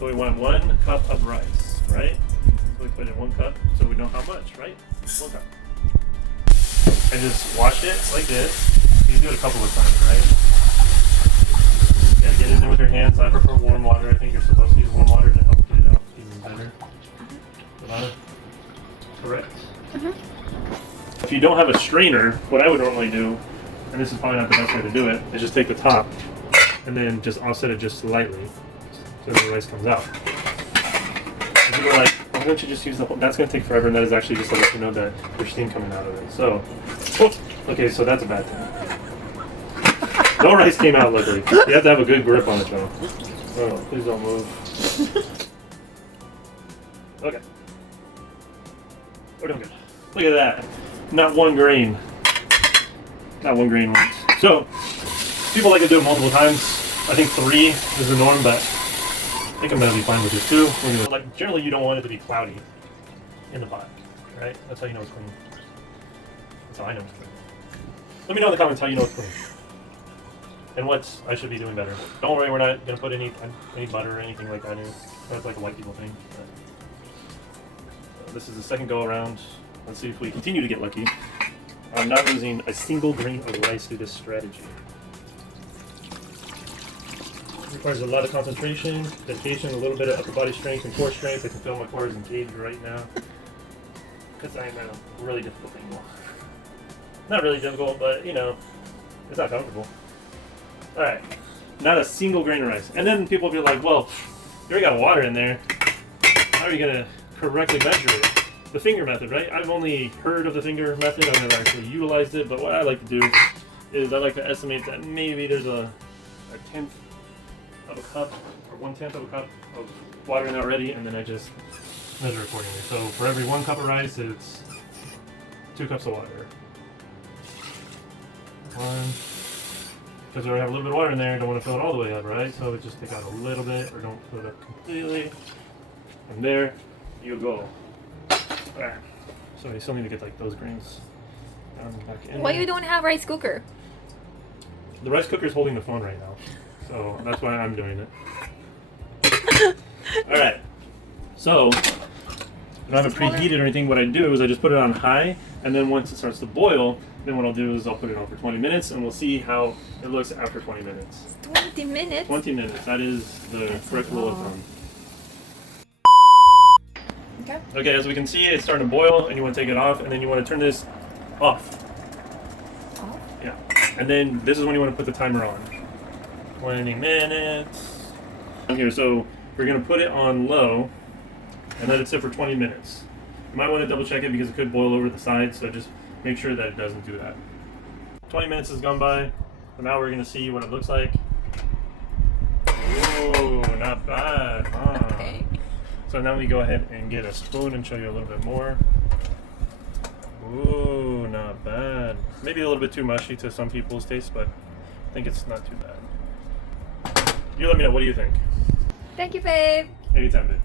So we want 1 cup of rice, right? So we put in 1 cup, so we know how much, right? 1 cup. And just wash it like this. You can do it a couple of times, right? You gotta get in there with your hands. I prefer warm water. I think you're supposed to use warm water to help get it out even better. Correct. If you don't have a strainer, what I would normally do, and this is probably not the best way to do it, is just take the top and then just offset it just slightly so the rice comes out. And people are like, why don't you just use the whole, that's going to take forever, and that is actually just to let you know that there's steam coming out of it. So, okay, so that's a bad thing. No rice came out, luckily. You have to have a good grip on it though. Oh, please don't move. Okay. We're doing good. Look at that. Not one grain. Not one grain once. So, people like to do it multiple times. I think 3 is the norm, but I think I'm going to be fine with this too. Like, generally you don't want it to be cloudy in the pot, right? That's how you know it's clean. That's how I know it's clean. Let me know in the comments how you know it's clean. And what I should be doing better. Don't worry, we're not going to put any butter or anything like that in. That's like a white people thing. But, this is the second go around. Let's see if we continue to get lucky. I'm not losing a single grain of rice through this strategy. It requires a lot of concentration, dedication, a little bit of upper body strength and core strength. I can feel my core is engaged right now. Because I am at a really difficult angle. Not really difficult, but you know, it's not comfortable. Alright, not a single grain of rice. And then people will be like, well, you already got water in there. How are you going to correctly measure it? The finger method, right? I've only heard of the finger method. I've never actually utilized it, but what I like to do is I like to estimate that maybe there's a 1/10 of a cup or 1/10 of a cup of water in there already, and then I just measure accordingly. So for every 1 cup of rice, it's 2 cups of water. 1, because we already have a little bit of water in there, I don't want to fill it all the way up, right? So just take out a little bit, or don't fill it up completely. And there you go. Alright, so you still need to get like those grains down back in. Why you don't have rice cooker? The rice cooker is holding the phone right now, so that's why I'm doing it. Alright, so I don't have it preheated or anything. What I do is I just put it on high, and then once it starts to boil, then what I'll do is I'll put it on for 20 minutes, and we'll see how it looks after 20 minutes. 20 minutes? 20 minutes, that is the correct rule of thumb. Okay, as we can see, it's starting to boil, and you want to take it off, and then you want to turn this off. Off? Yeah. And then this is when you want to put the timer on. 20 minutes. Here, so we're going to put it on low, and let it sit for 20 minutes. You might want to double check it because it could boil over the side, so just make sure that it doesn't do that. 20 minutes has gone by, so now we're going to see what it looks like. Oh, not bad, huh? Okay. So now we go ahead and get a spoon and show you a little bit more. Ooh, not bad. Maybe a little bit too mushy to some people's taste, but I think it's not too bad. You let me know, what do you think? Thank you, babe. Anytime, babe.